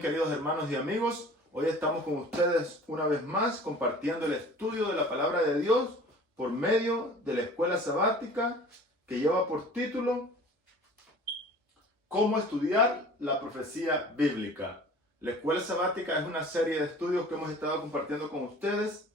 Queridos hermanos y amigos, hoy estamos con ustedes una vez más compartiendo el estudio de la palabra de Dios por medio de la escuela sabática que lleva por título ¿Cómo estudiar la profecía bíblica? La escuela sabática es una serie de estudios que hemos estado compartiendo con ustedes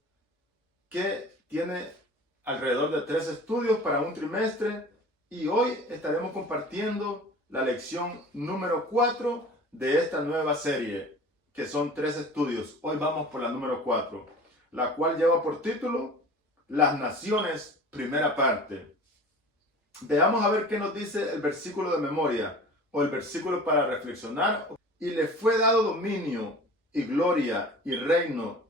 que tiene alrededor de 3 estudios para un trimestre y hoy estaremos compartiendo la lección número 4 de esta nueva serie, que son 3 estudios. Hoy vamos por la número 4, la cual lleva por título Las Naciones, primera parte. Veamos a ver qué nos dice el versículo de memoria o el versículo para reflexionar. Y le fue dado dominio y gloria y reino,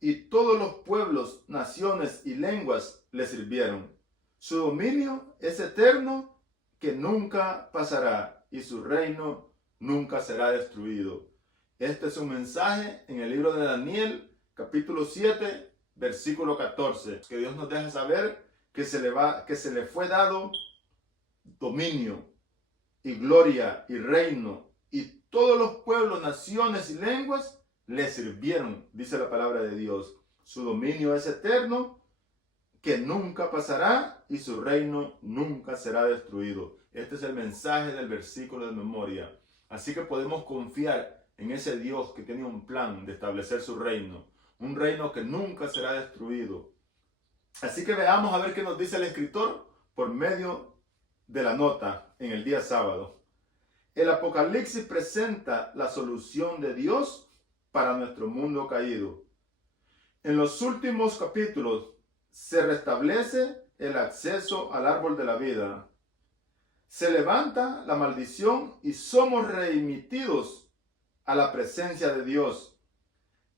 y todos los pueblos, naciones y lenguas le sirvieron. Su dominio es eterno, que nunca pasará, y su reino nunca será destruido. Este es un mensaje en el libro de Daniel, capítulo 7, versículo 14. Que Dios nos deja saber que se le fue dado dominio y gloria y reino, y todos los pueblos, naciones y lenguas le sirvieron, dice la palabra de Dios. Su dominio es eterno, que nunca pasará, y su reino nunca será destruido. Este es el mensaje del versículo de memoria. Así que podemos confiar en ese Dios que tiene un plan de establecer su reino, un reino que nunca será destruido. Así que veamos a ver qué nos dice el escritor por medio de la nota en el día sábado. El Apocalipsis presenta la solución de Dios para nuestro mundo caído. En los últimos capítulos se restablece el acceso al árbol de la vida. Se levanta la maldición y somos remitidos a la presencia de Dios.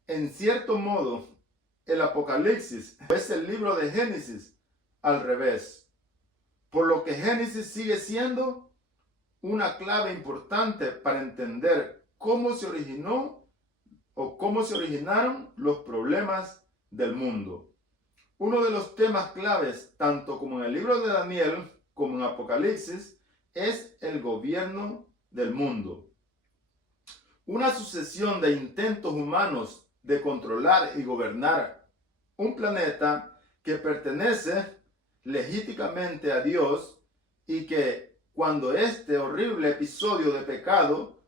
En cierto modo, el Apocalipsis es el libro de Génesis al revés, por lo que Génesis sigue siendo una clave importante para entender cómo se originó o cómo se originaron los problemas del mundo. Uno de los temas claves, tanto como en el libro de Daniel como en Apocalipsis, es el gobierno del mundo. Una sucesión de intentos humanos de controlar y gobernar un planeta que pertenece legítimamente a Dios y que cuando este horrible episodio de pecado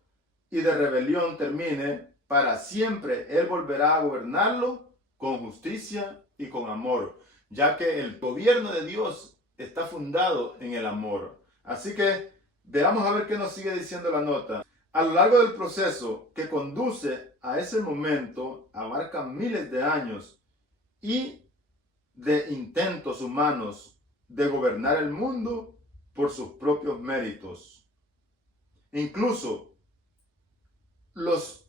y de rebelión termine, para siempre Él volverá a gobernarlo con justicia y con amor, ya que el gobierno de Dios está fundado en el amor. Así que veamos a ver qué nos sigue diciendo la nota. A lo largo del proceso que conduce a ese momento, abarca miles de años y de intentos humanos de gobernar el mundo por sus propios méritos. Incluso los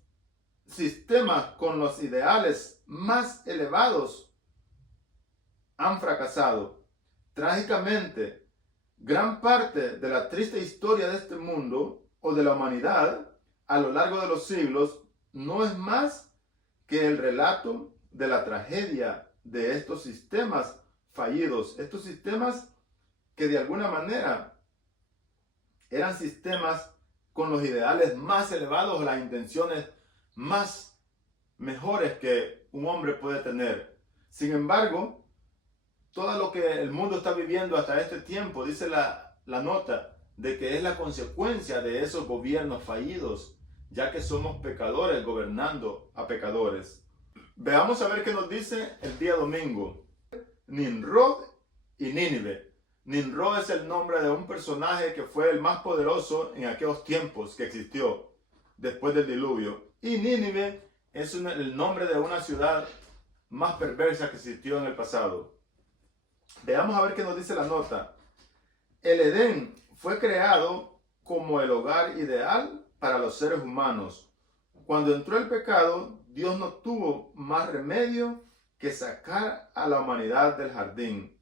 sistemas con los ideales más elevados han fracasado. Trágicamente, gran parte de la triste historia de este mundo o de la humanidad a lo largo de los siglos no es más que el relato de la tragedia de estos sistemas fallidos, estos sistemas que de alguna manera eran sistemas con los ideales más elevados, las intenciones más mejores que un hombre puede tener. Sin embargo, todo lo que el mundo está viviendo hasta este tiempo, dice la nota, de que es la consecuencia de esos gobiernos fallidos, ya que somos pecadores gobernando a pecadores. Veamos a ver qué nos dice el día domingo. Nimrod y Nínive. Nimrod es el nombre de un personaje que fue el más poderoso en aquellos tiempos que existió después del diluvio. Y Nínive es el nombre de una ciudad más perversa que existió en el pasado. Veamos a ver qué nos dice la nota. El Edén fue creado como el hogar ideal para los seres humanos. Cuando entró el pecado, Dios no tuvo más remedio que sacar a la humanidad del jardín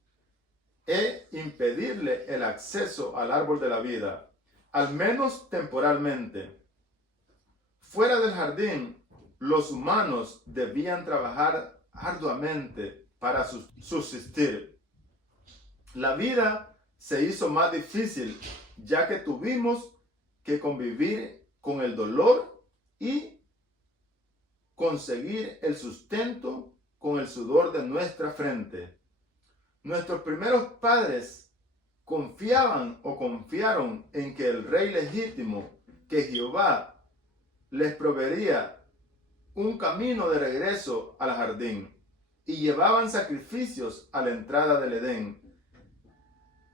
e impedirle el acceso al árbol de la vida, al menos temporalmente. Fuera del jardín, los humanos debían trabajar arduamente para subsistir. La vida se hizo más difícil, ya que tuvimos que convivir con el dolor y conseguir el sustento con el sudor de nuestra frente. Nuestros primeros padres confiaban o confiaron en que el rey legítimo, que Jehová les proveería un camino de regreso al jardín, y llevaban sacrificios a la entrada del Edén,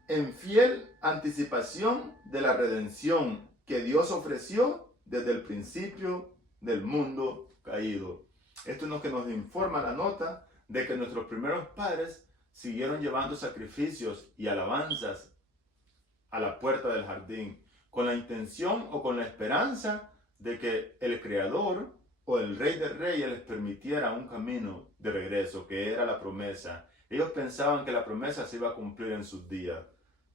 en fiel anticipación de la redención que Dios ofreció desde el principio del mundo caído. Esto es lo que nos informa la nota de que nuestros primeros padres siguieron llevando sacrificios y alabanzas a la puerta del jardín, con la intención o con la esperanza de que el Creador o el Rey de Reyes les permitiera un camino de regreso, que era la promesa. Ellos pensaban que la promesa se iba a cumplir en sus días,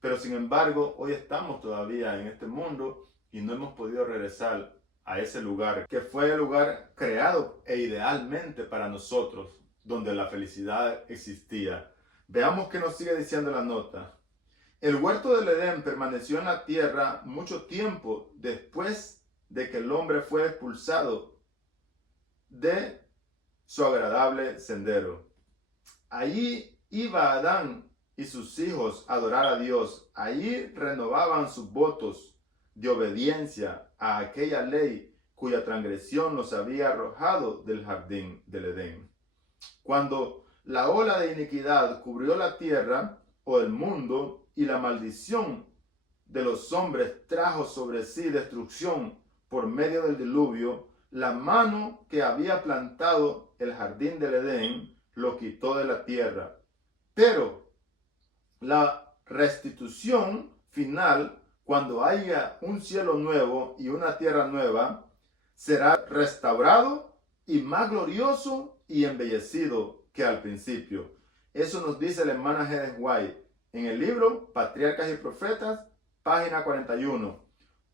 pero sin embargo hoy estamos todavía en este mundo y no hemos podido regresar a ese lugar que fue el lugar creado e idealmente para nosotros, donde la felicidad existía. Veamos qué nos sigue diciendo la nota. El huerto del Edén permaneció en la tierra mucho tiempo después de que el hombre fue expulsado de su agradable sendero. Allí iba Adán y sus hijos a adorar a Dios. Allí renovaban sus votos de obediencia a aquella ley cuya transgresión los había arrojado del jardín del Edén. Cuando la ola de iniquidad cubrió la tierra o el mundo y la maldición de los hombres trajo sobre sí destrucción por medio del diluvio, la mano que había plantado el jardín del Edén lo quitó de la tierra. Pero la restitución final, cuando haya un cielo nuevo y una tierra nueva, será restaurado y más glorioso y embellecido que al principio. Eso nos dice la hermana Ellen White en el libro Patriarcas y Profetas, página 41.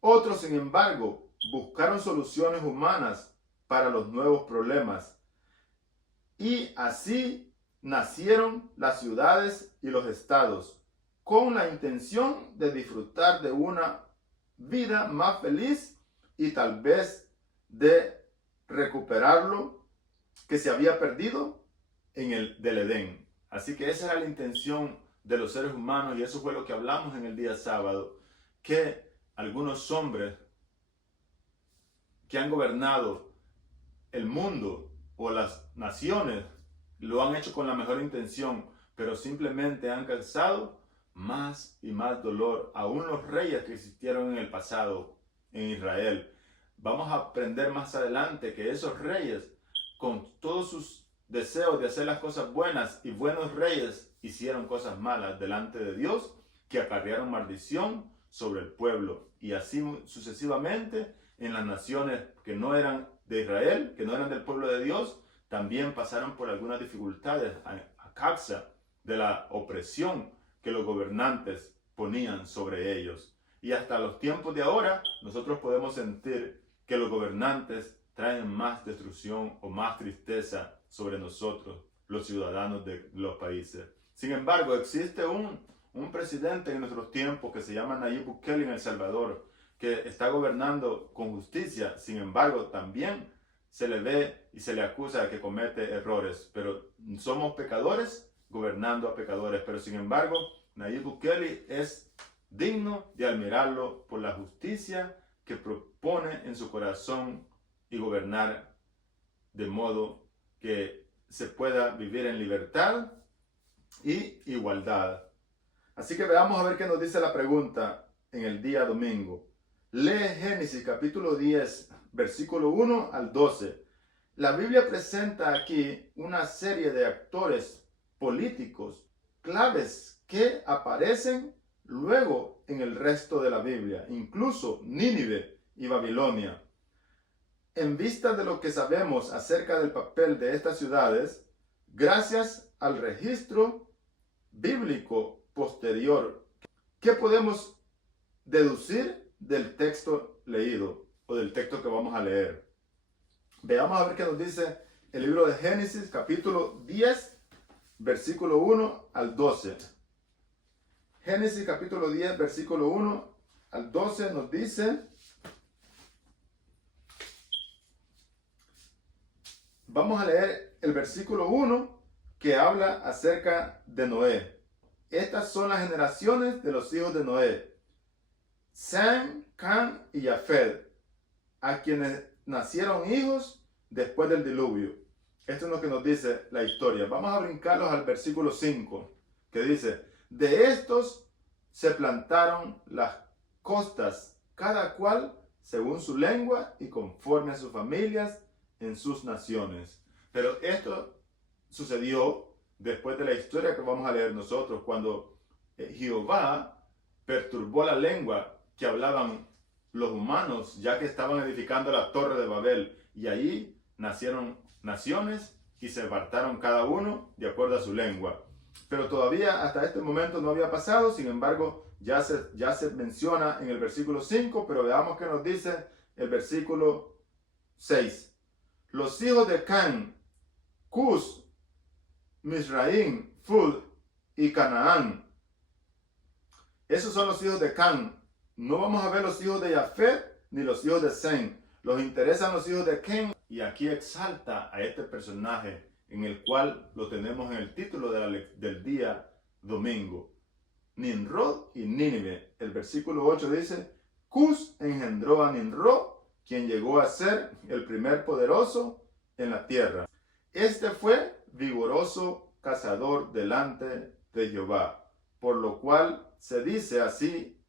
Otros, sin embargo, buscaron soluciones humanas para los nuevos problemas. Y así nacieron las ciudades y los estados, con la intención de disfrutar de una vida más feliz y tal vez de recuperarlo que se había perdido en el del Edén. Así que esa era la intención de los seres humanos y eso fue lo que hablamos en el día sábado, que algunos hombres que han gobernado el mundo o las naciones lo han hecho con la mejor intención, pero simplemente han causado más y más dolor. Aún los reyes que existieron en el pasado en Israel. Vamos a aprender más adelante que esos reyes, con todos sus deseos de hacer las cosas buenas y buenos reyes, hicieron cosas malas delante de Dios que acarrearon maldición sobre el pueblo. Y así sucesivamente en las naciones que no eran de Israel, que no eran del pueblo de Dios, también pasaron por algunas dificultades a causa de la opresión que los gobernantes ponían sobre ellos. Y hasta los tiempos de ahora, nosotros podemos sentir que los gobernantes traen más destrucción o más tristeza sobre nosotros, los ciudadanos de los países. Sin embargo, existe un presidente en nuestros tiempos que se llama Nayib Bukele en El Salvador, que está gobernando con justicia. Sin embargo, también se le ve y se le acusa de que comete errores. Pero somos pecadores gobernando a pecadores. Pero sin embargo, Nayib Bukele es digno de admirarlo por la justicia que propone en su corazón y gobernar de modo que se pueda vivir en libertad y igualdad. Así que veamos a ver qué nos dice la pregunta en el día domingo. Lee Génesis capítulo 10, versículo 1 al 12. La Biblia presenta aquí una serie de actores políticos claves que aparecen luego en el resto de la Biblia, incluso Nínive y Babilonia. En vista de lo que sabemos acerca del papel de estas ciudades, gracias al registro bíblico posterior, ¿qué podemos deducir del texto leído o del texto que vamos a leer? Veamos a ver qué nos dice el libro de Génesis, capítulo 10, versículo 1 al 12. Génesis, capítulo 10, versículo 1 al 12 nos dice: vamos a leer el versículo 1 que habla acerca de Noé. Estas son las generaciones de los hijos de Noé: Sem, Cam y Jafet, a quienes nacieron hijos después del diluvio. Esto es lo que nos dice la historia. Vamos a brincarlos al versículo 5, que dice: de estos se plantaron las costas, cada cual según su lengua y conforme a sus familias en sus naciones. Pero esto sucedió después de la historia que vamos a leer nosotros, cuando Jehová perturbó la lengua que hablaban los humanos, ya que estaban edificando la torre de Babel, y ahí nacieron naciones y se apartaron cada uno de acuerdo a su lengua. Pero todavía hasta este momento no había pasado. Sin embargo, ya se menciona en el versículo 5, pero veamos qué nos dice el versículo 6. Los hijos de Can, Cus, Mizraim, Fud y Canaán. Esos son los hijos de Can. No vamos a ver los hijos de Jafet ni los hijos de Sem. Nos interesan los hijos de Can. Y aquí exalta a este personaje, en el cual lo tenemos en el título del día domingo: Nimrod y Nínive. El versículo 8 dice: Cus engendró a Nimrod, quien llegó a ser el primer poderoso en la tierra. Este fue vigoroso cazador delante de Jehová, por lo cual se dice así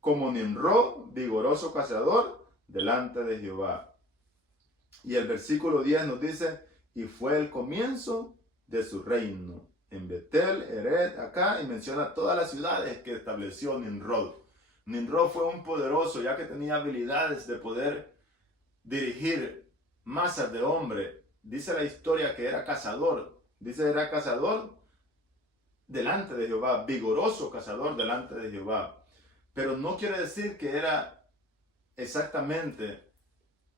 como Nimrod, vigoroso cazador delante de Jehová. Y el versículo 10 nos dice: y fue el comienzo de su reino en Betel, Eret, acá, y menciona todas las ciudades que estableció Nimrod. Nimrod fue un poderoso, ya que tenía habilidades de poder dirigir masas de hombres. Dice la historia que era cazador. Dice era cazador delante de Jehová, vigoroso cazador delante de Jehová. Pero no quiere decir que era exactamente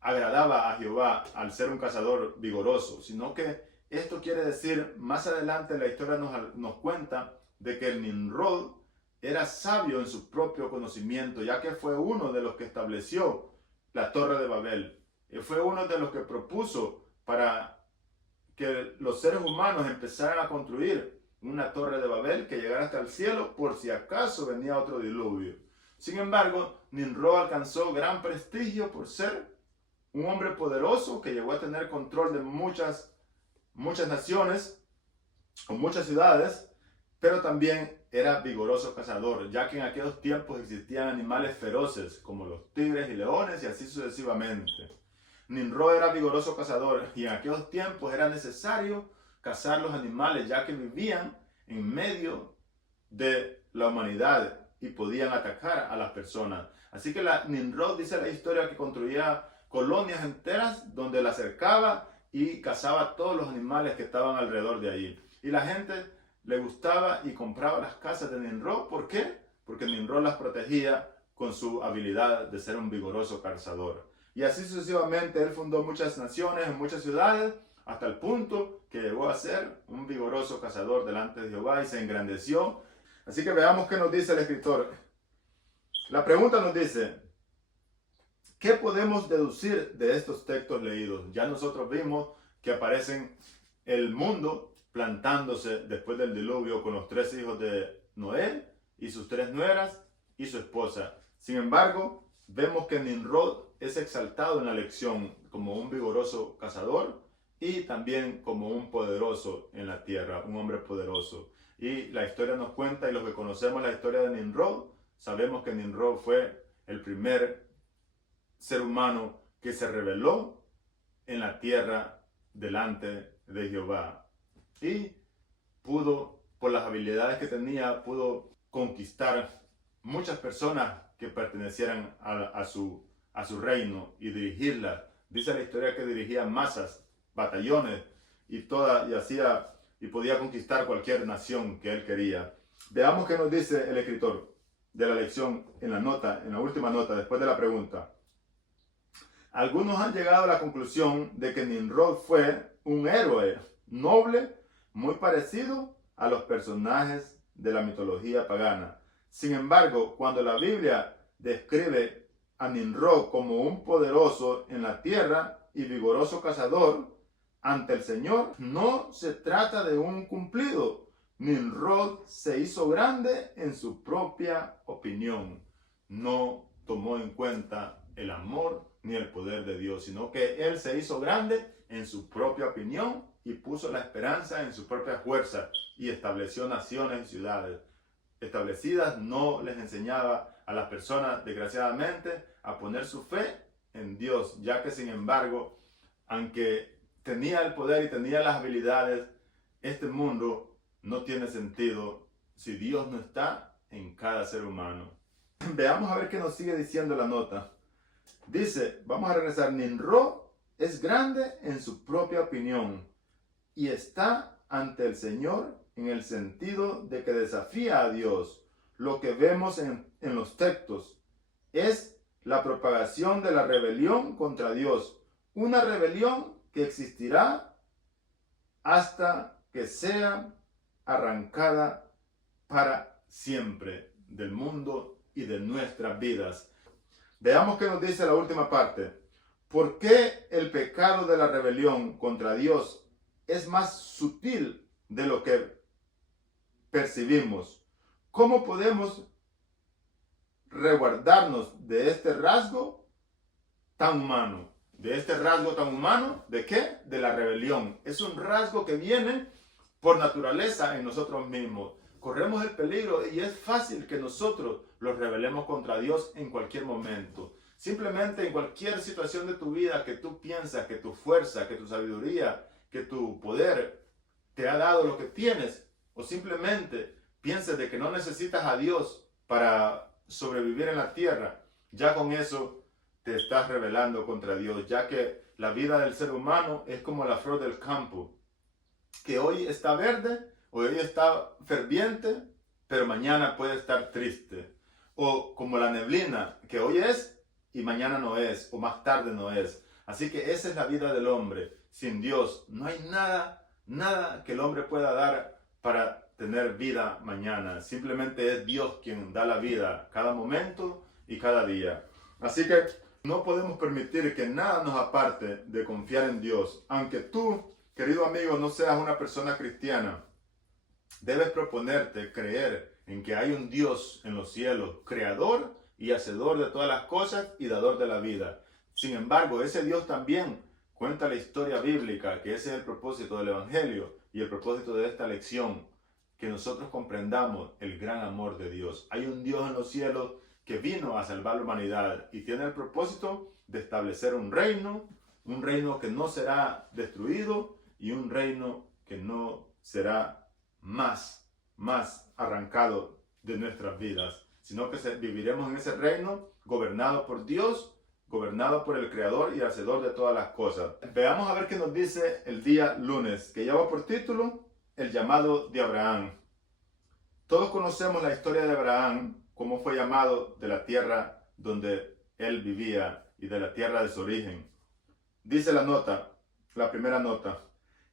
agradaba a Jehová al ser un cazador vigoroso, sino que esto quiere decir, más adelante la historia nos cuenta de que el Nimrod era sabio en su propio conocimiento, ya que fue uno de los que estableció la torre de Babel. Y fue uno de los que propuso para que los seres humanos empezaran a construir una torre de Babel que llegara hasta el cielo por si acaso venía otro diluvio. Sin embargo, Nimrod alcanzó gran prestigio por ser un hombre poderoso que llegó a tener control de muchas naciones o muchas ciudades, pero también era vigoroso cazador, ya que en aquellos tiempos existían animales feroces como los tigres y leones y así sucesivamente. Nimrod era vigoroso cazador y en aquellos tiempos era necesario cazar los animales, ya que vivían en medio de la humanidad y podían atacar a las personas. Así que Nimrod, dice la historia, que construía colonias enteras donde la cercaba y cazaba todos los animales que estaban alrededor de allí. Y la gente le gustaba y compraba las casas de Nimrod. ¿Por qué? Porque Nimrod las protegía con su habilidad de ser un vigoroso cazador. Y así sucesivamente él fundó muchas naciones en muchas ciudades, hasta el punto que llegó a ser un vigoroso cazador delante de Jehová y se engrandeció. Así que veamos qué nos dice el escritor. La pregunta nos dice: ¿qué podemos deducir de estos textos leídos? Ya nosotros vimos que aparecen el mundo plantándose después del diluvio con los 3 hijos de Noé y sus 3 nueras y su esposa. Sin embargo, vemos que Nimrod es exaltado en la lección como un vigoroso cazador y también como un poderoso en la tierra, un hombre poderoso. Y la historia nos cuenta, y los que conocemos la historia de Nimrod, sabemos que Nimrod fue el primer ser humano que se rebeló en la tierra delante de Jehová. Y pudo, por las habilidades que tenía, pudo conquistar muchas personas que pertenecieran a su reino y dirigirlas. Dice la historia que dirigía masas, batallones y podía conquistar cualquier nación que él quería. Veamos qué nos dice el escritor de la lección en la última nota, después de la pregunta. Algunos han llegado a la conclusión de que Nimrod fue un héroe noble, muy parecido a los personajes de la mitología pagana. Sin embargo, cuando la Biblia describe a Nimrod como un poderoso en la tierra y vigoroso cazador, ante el Señor no se trata de un cumplido. Nimrod se hizo grande en su propia opinión. No tomó en cuenta el amor ni el poder de Dios, sino que él se hizo grande en su propia opinión y puso la esperanza en su propia fuerza y estableció naciones y ciudades establecidas. No les enseñaba a las personas, desgraciadamente, a poner su fe en Dios, ya que sin embargo, aunque tenía el poder y tenía las habilidades, este mundo no tiene sentido si Dios no está en cada ser humano. Veamos a ver qué nos sigue diciendo la nota. Dice, vamos a regresar, Nimrod es grande en su propia opinión y está ante el Señor en el sentido de que desafía a Dios. Lo que vemos en los textos es la propagación de la rebelión contra Dios, una rebelión que existirá hasta que sea arrancada para siempre del mundo y de nuestras vidas. Veamos qué nos dice la última parte. ¿Por qué el pecado de la rebelión contra Dios es más sutil de lo que percibimos? ¿Cómo podemos resguardarnos de este rasgo tan humano? ¿De este rasgo tan humano? ¿De qué? De la rebelión. Es un rasgo que viene por naturaleza en nosotros mismos. Corremos el peligro y es fácil que nosotros los rebelemos contra Dios en cualquier momento. Simplemente en cualquier situación de tu vida que tú piensas que tu fuerza, que tu sabiduría, que tu poder te ha dado lo que tienes, o simplemente pienses de que no necesitas a Dios para sobrevivir en la tierra, ya con eso te estás rebelando contra Dios, ya que la vida del ser humano es como la flor del campo, que hoy está verde, hoy está ferviente, pero mañana puede estar triste. O como la neblina, que hoy es y mañana no es, o más tarde no es. Así que esa es la vida del hombre. Sin Dios no hay nada que el hombre pueda dar para tener vida mañana. Simplemente es Dios quien da la vida cada momento y cada día. Así que no podemos permitir que nada nos aparte de confiar en Dios. Aunque tú, querido amigo, no seas una persona cristiana, debes proponerte creer en que hay un Dios en los cielos, creador y hacedor de todas las cosas y dador de la vida. Sin embargo, ese Dios también cuenta la historia bíblica, que ese es el propósito del Evangelio y el propósito de esta lección, que nosotros comprendamos el gran amor de Dios. Hay un Dios en los cielos que vino a salvar la humanidad y tiene el propósito de establecer un reino que no será destruido y un reino que no será más arrancado de nuestras vidas, sino que viviremos en ese reino gobernado por Dios, gobernado por el Creador y Hacedor de todas las cosas. Veamos a ver qué nos dice el día lunes, que lleva por título El llamado de Abraham. Todos conocemos la historia de Abraham, cómo fue llamado de la tierra donde él vivía y de la tierra de su origen. Dice la nota, la primera nota.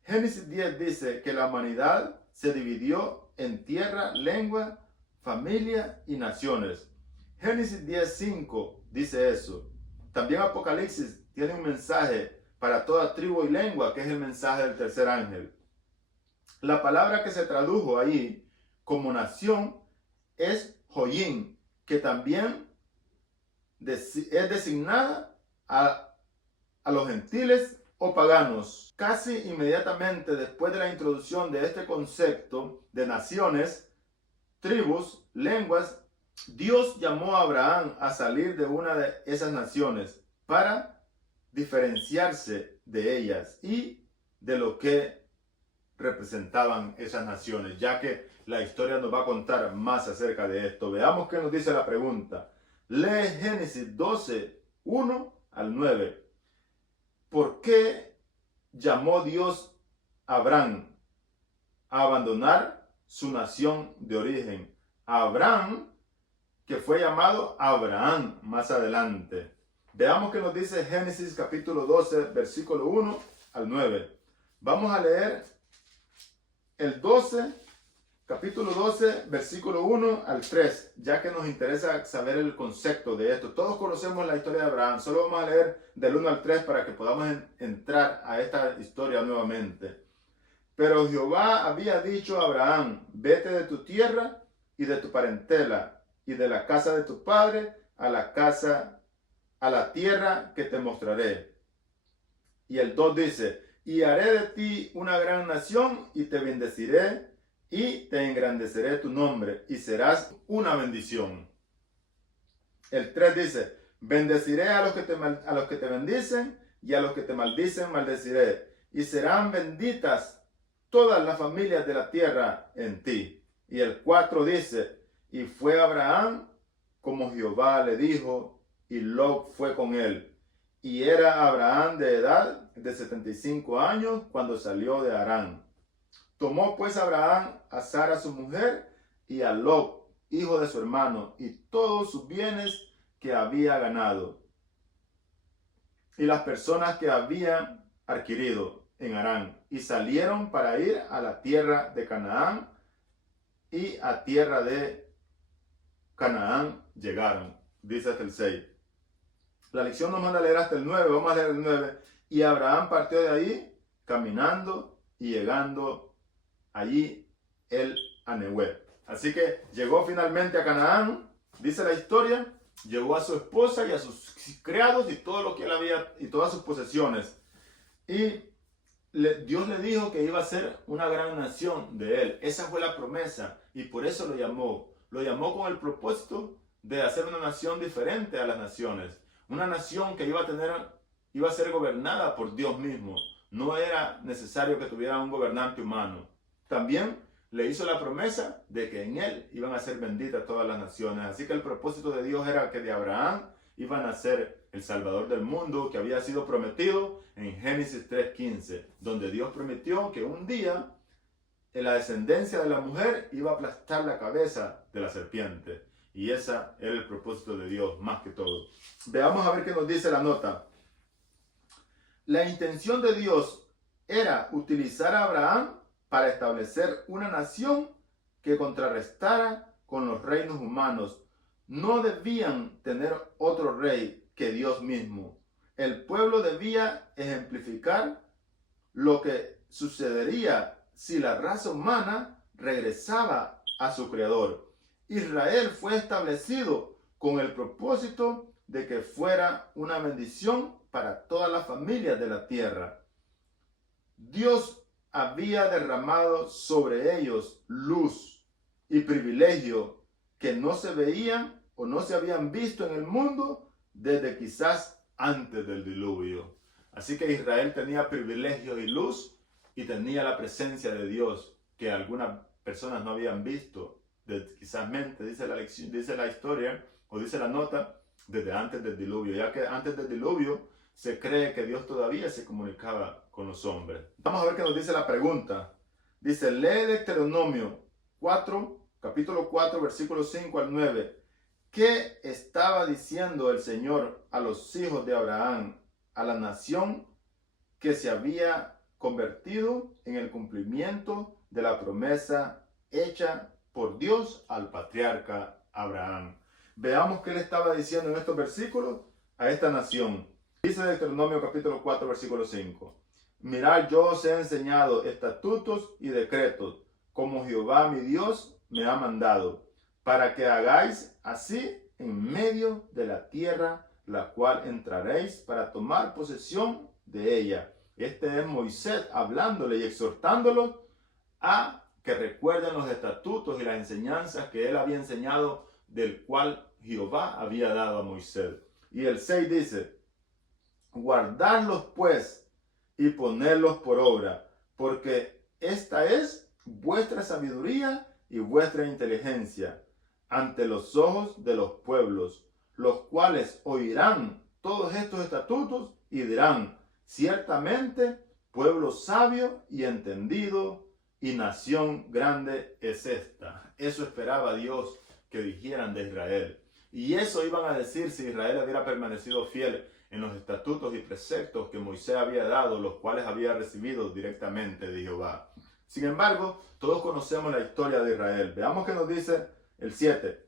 Génesis 10 dice que la humanidad se dividió en tierra, lengua, familia y naciones. Génesis 10:5 dice eso. También Apocalipsis tiene un mensaje para toda tribu y lengua, que es el mensaje del tercer ángel. La palabra que se tradujo ahí como nación es Joyín, que también es designada a los gentiles o paganos. Casi inmediatamente después de la introducción de este concepto de naciones, tribus, lenguas, Dios llamó a Abraham a salir de una de esas naciones para diferenciarse de ellas y de lo que representaban esas naciones, ya que la historia nos va a contar más acerca de esto. Veamos qué nos dice la pregunta. Lee Génesis 12, 1 al 9. ¿Por qué llamó Dios a Abraham a abandonar su nación de origen? A Abraham, que fue llamado Abraham más adelante. Veamos qué nos dice Génesis capítulo 12, versículo 1 al 9. Vamos a leer el 12 capítulo 12, versículo 1 al 3, ya que nos interesa saber el concepto de esto. Todos conocemos la historia de Abraham, solo vamos a leer del 1 al 3 para que podamos entrar a esta historia nuevamente. Pero Jehová había dicho a Abraham, vete de tu tierra y de tu parentela y de la casa de tu padre a la tierra que te mostraré. Y el 2 dice, y haré de ti una gran nación y te bendeciré y te engrandeceré tu nombre y serás una bendición. El 3 dice, bendeciré a los que te bendicen y a los que te maldicen maldeciré y serán benditas todas las familias de la tierra en ti. Y el 4 dice, y fue Abraham como Jehová le dijo, y Lot fue con él. Y era Abraham de edad de 75 años cuando salió de Harán. Tomó pues Abraham a Sara su mujer y a Lot, hijo de su hermano, y todos sus bienes que había ganado, y las personas que habían adquirido en Harán, y salieron para ir a la tierra de Canaán, y a tierra de Canaán llegaron. Dice hasta el 6. La lección nos manda a leer hasta el 9, vamos a leer el 9. Y Abraham partió de ahí, caminando y llegando allí a Nehuel. Así que llegó finalmente a Canaán, dice la historia, llegó a su esposa y a sus criados y todo lo que él había, y todas sus posesiones. Y Dios le dijo que iba a ser una gran nación de él. Esa fue la promesa y por eso lo llamó. Lo llamó con el propósito de hacer una nación diferente a las naciones. Una nación que iba a ser gobernada por Dios mismo. No era necesario que tuviera un gobernante humano. También le hizo la promesa de que en él iban a ser benditas todas las naciones. Así que el propósito de Dios era que de Abraham iban a ser el Salvador del mundo, que había sido prometido en Génesis 3:15, donde Dios prometió que un día en la descendencia de la mujer iba a aplastar la cabeza de la serpiente. Y ese era el propósito de Dios, más que todo. Veamos a ver qué nos dice la nota. La intención de Dios era utilizar a Abraham para establecer una nación que contrarrestara con los reinos humanos. No debían tener otro rey que Dios mismo. El pueblo debía ejemplificar lo que sucedería si la raza humana regresaba a su creador. Israel fue establecido con el propósito de que fuera una bendición para todas las familias de la tierra. Dios había derramado sobre ellos luz y privilegio que no se veían o no se habían visto en el mundo desde quizás antes del diluvio. Así que Israel tenía privilegio y luz y tenía la presencia de Dios que algunas personas no habían visto, quizás dice la historia o dice la nota, desde antes del diluvio, ya que antes del diluvio se cree que Dios todavía se comunicaba con los hombres. Vamos a ver qué nos dice la pregunta. Dice, lee Deuteronomio 4, capítulo 4, versículos 5 al 9. ¿Qué estaba diciendo el Señor a los hijos de Abraham, a la nación que se había convertido en el cumplimiento de la promesa hecha por Dios al patriarca Abraham? Veamos qué le estaba diciendo en estos versículos a esta nación. Dice Deuteronomio capítulo 4, versículo 5. Mirad, yo os he enseñado estatutos y decretos, como Jehová mi Dios me ha mandado, para que hagáis así en medio de la tierra, la cual entraréis para tomar posesión de ella. Este es Moisés hablándole y exhortándolo a que recuerden los estatutos y las enseñanzas que él había enseñado, del cual Jehová había dado a Moisés. Y el 6 dice, guardadlos pues y ponedlos por obra, porque esta es vuestra sabiduría y vuestra inteligencia ante los ojos de los pueblos, los cuales oirán todos estos estatutos y dirán, ciertamente pueblo sabio y entendido y nación grande es esta. Eso esperaba Dios que dijeran de Israel. Y eso iban a decir si Israel hubiera permanecido fiel en los estatutos y preceptos que Moisés había dado, los cuales había recibido directamente de Jehová. Sin embargo, todos conocemos la historia de Israel. Veamos qué nos dice el 7.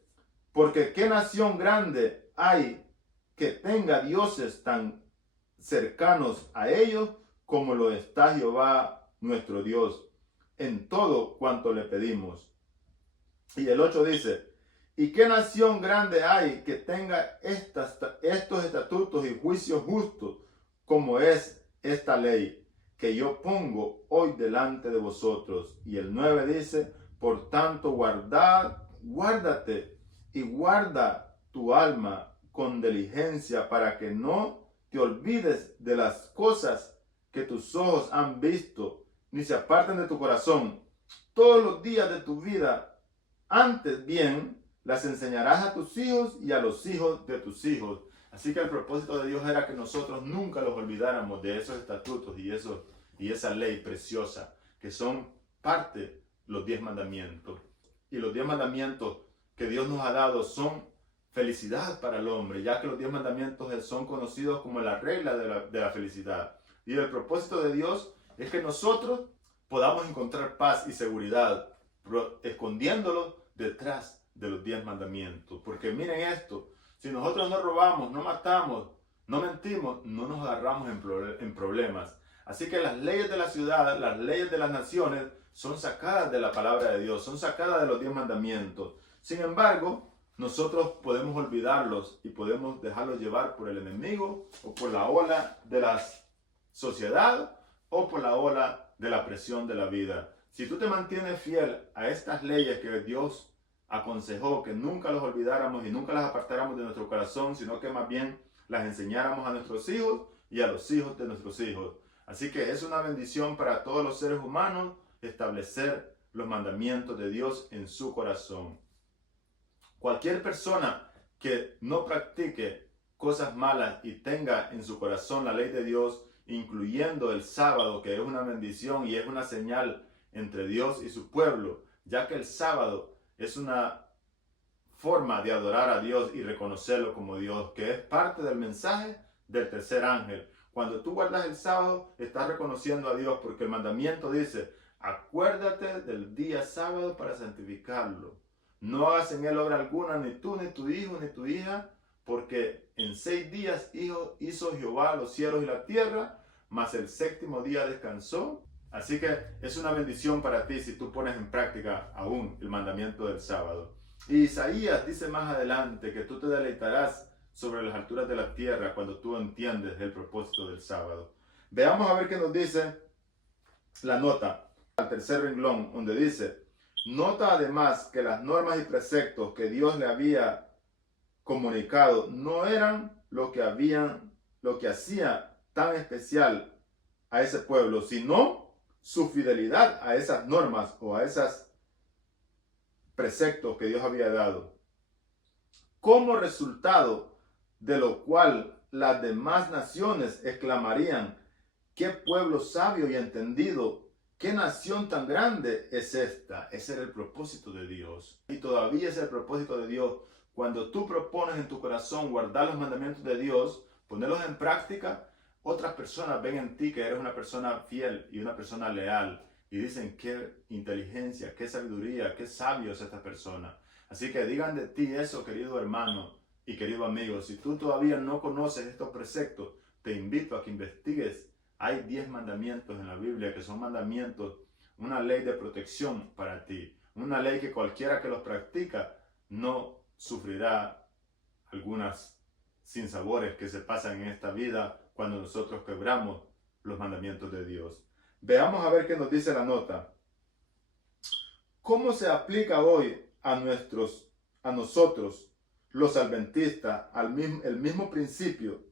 Porque qué nación grande hay que tenga dioses tan cercanos a ellos como lo está Jehová nuestro Dios en todo cuanto le pedimos. Y el 8 dice, ¿y qué nación grande hay que tenga estos estatutos y juicios justos como es esta ley que yo pongo hoy delante de vosotros? Y el 9 dice, por tanto guárdate y guarda tu alma con diligencia para que no te olvides de las cosas que tus ojos han visto, ni se aparten de tu corazón todos los días de tu vida. Antes bien, las enseñarás a tus hijos y a los hijos de tus hijos. Así que el propósito de Dios era que nosotros nunca los olvidáramos de esos estatutos y esa ley preciosa, que son parte de los 10 mandamientos. Y los 10 mandamientos que Dios nos ha dado son felicidad para el hombre, ya que los 10 mandamientos son conocidos como la regla de la felicidad. Y el propósito de Dios es que nosotros podamos encontrar paz y seguridad escondiéndolo detrás de los 10 mandamientos. Porque miren esto, si nosotros no robamos, no matamos, no mentimos, no nos agarramos en problemas. Así que las leyes de la ciudad, las leyes de las naciones son sacadas de la palabra de Dios, son sacadas de los 10 mandamientos. Sin embargo, nosotros podemos olvidarlos y podemos dejarlos llevar por el enemigo o por la ola de la sociedad o por la ola de la presión de la vida. Si tú te mantienes fiel a estas leyes que Dios aconsejó que nunca los olvidáramos y nunca las apartáramos de nuestro corazón, sino que más bien las enseñáramos a nuestros hijos y a los hijos de nuestros hijos. Así que es una bendición para todos los seres humanos establecer los mandamientos de Dios en su corazón. Cualquier persona que no practique cosas malas y tenga en su corazón la ley de Dios, incluyendo el sábado, que es una bendición y es una señal entre Dios y su pueblo, ya que el sábado es una forma de adorar a Dios y reconocerlo como Dios, que es parte del mensaje del tercer ángel. Cuando tú guardas el sábado, estás reconociendo a Dios, porque el mandamiento dice, acuérdate del día sábado para santificarlo. No hagas en él obra alguna, ni tú, ni tu hijo, ni tu hija, porque en 6 días hizo Jehová los cielos y la tierra, mas el 7º día descansó. Así que es una bendición para ti si tú pones en práctica aún el mandamiento del sábado. Y Isaías dice más adelante que tú te deleitarás sobre las alturas de la tierra cuando tú entiendes el propósito del sábado. Veamos a ver qué nos dice la nota al tercer renglón, donde dice, nota además que las normas y preceptos que Dios le había comunicado no eran lo que hacía tan especial a ese pueblo, sino su fidelidad a esas normas o a esos preceptos que Dios había dado. Como resultado de lo cual las demás naciones exclamarían, qué pueblo sabio y entendido, qué nación tan grande es esta. Ese era el propósito de Dios. Y todavía es el propósito de Dios. Cuando tú propones en tu corazón guardar los mandamientos de Dios, ponerlos en práctica, otras personas ven en ti que eres una persona fiel y una persona leal. Y dicen, qué inteligencia, qué sabiduría, qué sabio es esta persona. Así que digan de ti eso, querido hermano y querido amigo. Si tú todavía no conoces estos preceptos, te invito a que investigues. Hay 10 mandamientos en la Biblia que son mandamientos, una ley de protección para ti. Una ley que cualquiera que los practica no sufrirá algunas sinsabores que se pasan en esta vida cuando nosotros quebramos los mandamientos de Dios. Veamos a ver qué nos dice la nota. ¿Cómo se aplica hoy a nosotros, los adventistas, el mismo principio,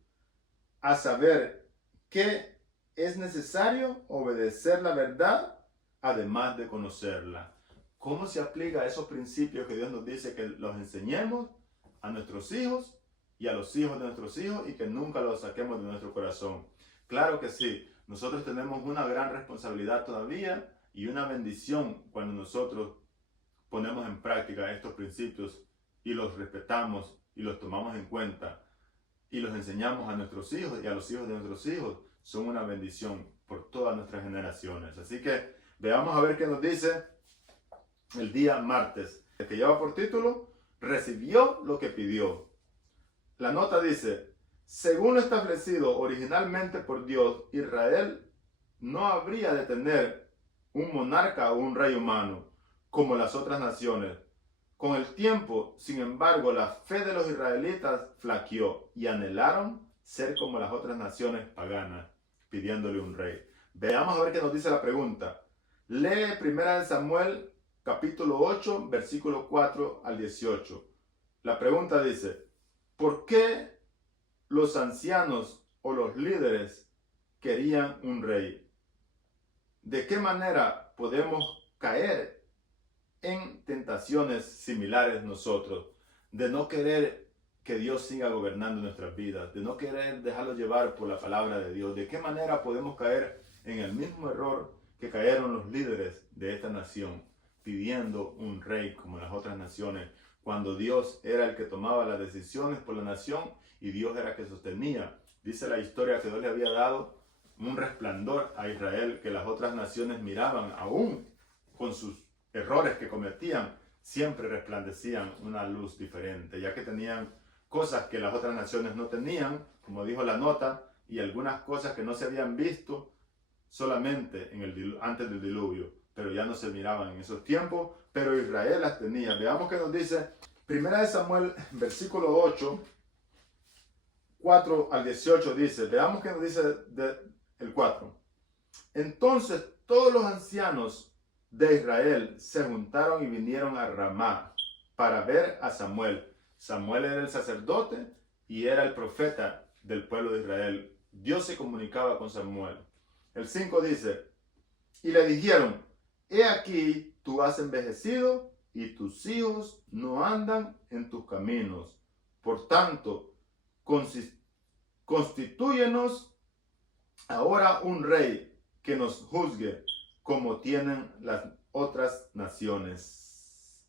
a saber que es necesario obedecer la verdad, además de conocerla? ¿Cómo se aplica a esos principios que Dios nos dice que los enseñemos a nuestros hijos y a los hijos de nuestros hijos y que nunca los saquemos de nuestro corazón? Claro que sí, nosotros tenemos una gran responsabilidad todavía y una bendición cuando nosotros ponemos en práctica estos principios y los respetamos y los tomamos en cuenta y los enseñamos a nuestros hijos y a los hijos de nuestros hijos. Son una bendición por todas nuestras generaciones. Así que Veamos a ver qué nos dice el día martes, que lleva por título, recibió lo que pidió. La nota dice, según lo establecido originalmente por Dios, Israel no habría de tener un monarca o un rey humano, como las otras naciones. Con el tiempo, sin embargo, la fe de los israelitas flaqueó y anhelaron ser como las otras naciones paganas, pidiéndole un rey. Veamos a ver qué nos dice la pregunta. Lee 1 Samuel capítulo 8, versículo 4 al 18. La pregunta dice, ¿por qué los ancianos o los líderes querían un rey? ¿De qué manera podemos caer en tentaciones similares nosotros? De no querer que Dios siga gobernando nuestras vidas, de no querer dejarlo llevar por la palabra de Dios. ¿De qué manera podemos caer en el mismo error que cayeron los líderes de esta nación, pidiendo un rey como las otras naciones, cuando Dios era el que tomaba las decisiones por la nación y Dios era el que sostenía? Dice la historia que Dios le había dado un resplandor a Israel que las otras naciones miraban, aún con sus errores que cometían, siempre resplandecían una luz diferente, ya que tenían cosas que las otras naciones no tenían, como dijo la nota, y algunas cosas que no se habían visto solamente antes del diluvio, pero ya no se miraban en esos tiempos, pero Israel las tenía. Veamos qué nos dice 1 Samuel, versículo 8, 4 al 18 dice, veamos qué nos dice el 4. Entonces todos los ancianos de Israel se juntaron y vinieron a Ramá para ver a Samuel. Samuel era el sacerdote y era el profeta del pueblo de Israel. Dios se comunicaba con Samuel. El 5 dice, y le dijeron, he aquí tú has envejecido y tus hijos no andan en tus caminos. Por tanto, constitúyenos ahora un rey que nos juzgue como tienen las otras naciones.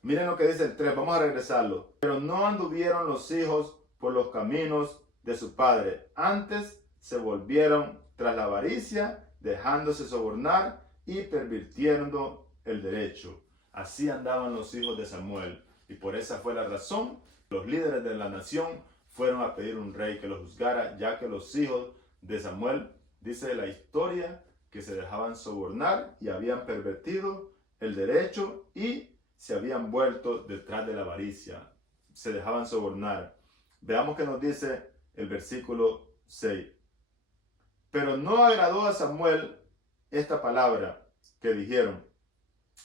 Miren lo que dice el 3, vamos a regresarlo. Pero no anduvieron los hijos por los caminos de su padre, antes se volvieron tras la avaricia, dejándose sobornar y pervirtiendo el derecho. Así andaban los hijos de Samuel, y por esa fue la razón. Los líderes de la nación fueron a pedir un rey que los juzgara, ya que los hijos de Samuel, dice la historia, que se dejaban sobornar y habían pervertido el derecho y se habían vuelto detrás de la avaricia. Se dejaban sobornar. Veamos qué nos dice el versículo 6. Pero no agradó a Samuel esta palabra que dijeron,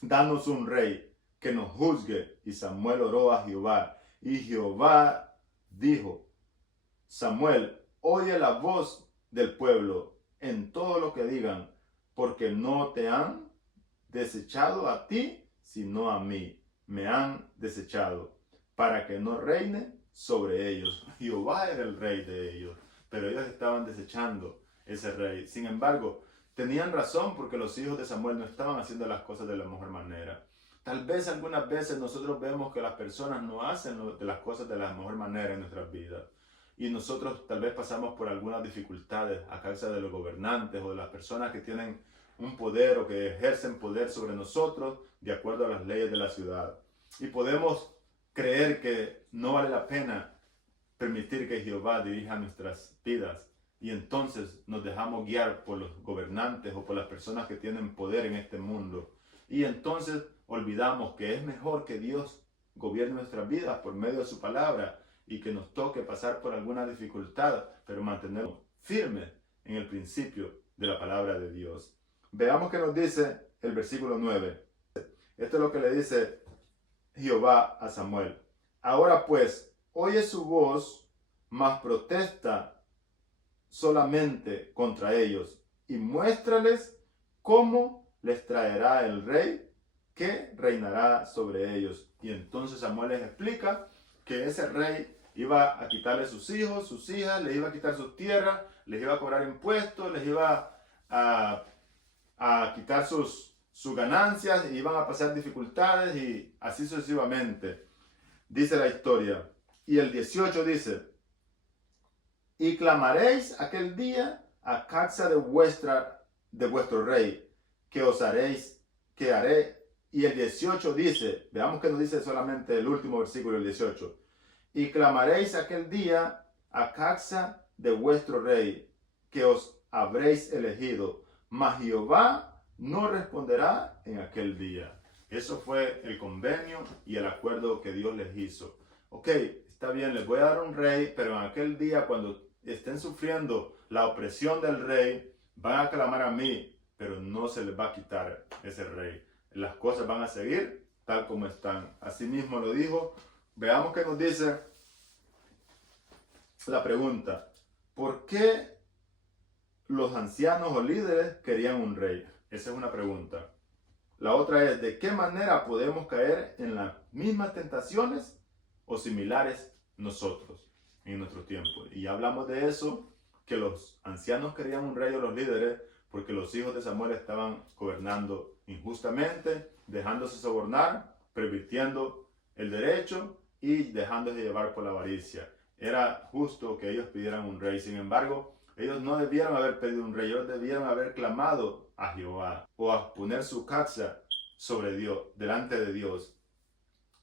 danos un rey que nos juzgue. Y Samuel oró a Jehová. Y Jehová dijo, Samuel, oye la voz del pueblo en todo lo que digan, porque no te han desechado a ti, sino a mí. Me han desechado, para que no reine sobre ellos. Jehová era el rey de ellos, pero ellos estaban desechando ese rey. Sin embargo, tenían razón, porque los hijos de Samuel no estaban haciendo las cosas de la mejor manera. Tal vez algunas veces nosotros vemos que las personas no hacen las cosas de la mejor manera en nuestras vidas. Y nosotros tal vez pasamos por algunas dificultades a causa de los gobernantes o de las personas que tienen un poder o que ejercen poder sobre nosotros de acuerdo a las leyes de la ciudad. Y podemos creer que no vale la pena permitir que Jehová dirija nuestras vidas. Y entonces nos dejamos guiar por los gobernantes o por las personas que tienen poder en este mundo. Y entonces olvidamos que es mejor que Dios gobierne nuestras vidas por medio de su palabra y que nos toque pasar por alguna dificultad, pero mantenernos firmes en el principio de la palabra de Dios. Veamos qué nos dice el versículo 9. Esto es lo que le dice Jehová a Samuel. Ahora pues, oye su voz, mas protesta solamente contra ellos, y muéstrales cómo les traerá el rey que reinará sobre ellos. Y entonces Samuel les explica que ese rey iba a quitarle sus hijos, sus hijas, les iba a quitar sus tierras, les iba a cobrar impuestos, les iba a quitar sus ganancias, y iban a pasar dificultades y así sucesivamente. Dice la historia. Y el 18 dice, y clamaréis aquel día a causa de vuestro rey, que os haréis, que haré. Y el 18 dice, veamos que nos dice solamente el último versículo, el 18. Y clamaréis aquel día a causa de vuestro rey, que os habréis elegido, mas Jehová no responderá en aquel día. Eso fue el convenio y el acuerdo que Dios les hizo. Ok, está bien, les voy a dar un rey, pero en aquel día cuando estén sufriendo la opresión del rey, van a clamar a mí, pero no se les va a quitar ese rey. Las cosas van a seguir tal como están. Así mismo lo dijo. Veamos qué nos dice la pregunta. ¿Por qué los ancianos o líderes querían un rey? Esa es una pregunta. La otra es, ¿de qué manera podemos caer en las mismas tentaciones o similares nosotros en nuestro tiempo? Y ya hablamos de eso, que los ancianos querían un rey o los líderes porque los hijos de Samuel estaban gobernando injustamente, dejándose sobornar, pervirtiendo el derecho y dejándose llevar por la avaricia. Era justo que ellos pidieran un rey. Sin embargo, ellos no debieron haber pedido un rey, ellos debieron haber clamado a Jehová o a poner su casa sobre Dios, delante de Dios.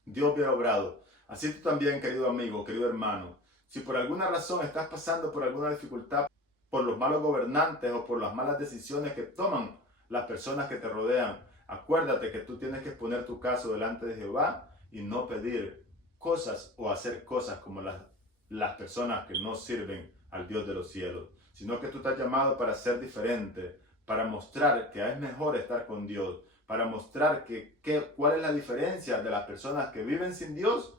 Dios hubiera obrado. Así tú también, querido amigo, querido hermano, si por alguna razón estás pasando por alguna dificultad, por los malos gobernantes o por las malas decisiones que toman las personas que te rodean, acuérdate que tú tienes que poner tu caso delante de Jehová y no pedir cosas o hacer cosas como las personas que no sirven al Dios de los cielos, sino que tú estás llamado para ser diferente, para mostrar que es mejor estar con Dios, para mostrar cuál es la diferencia de las personas que viven sin Dios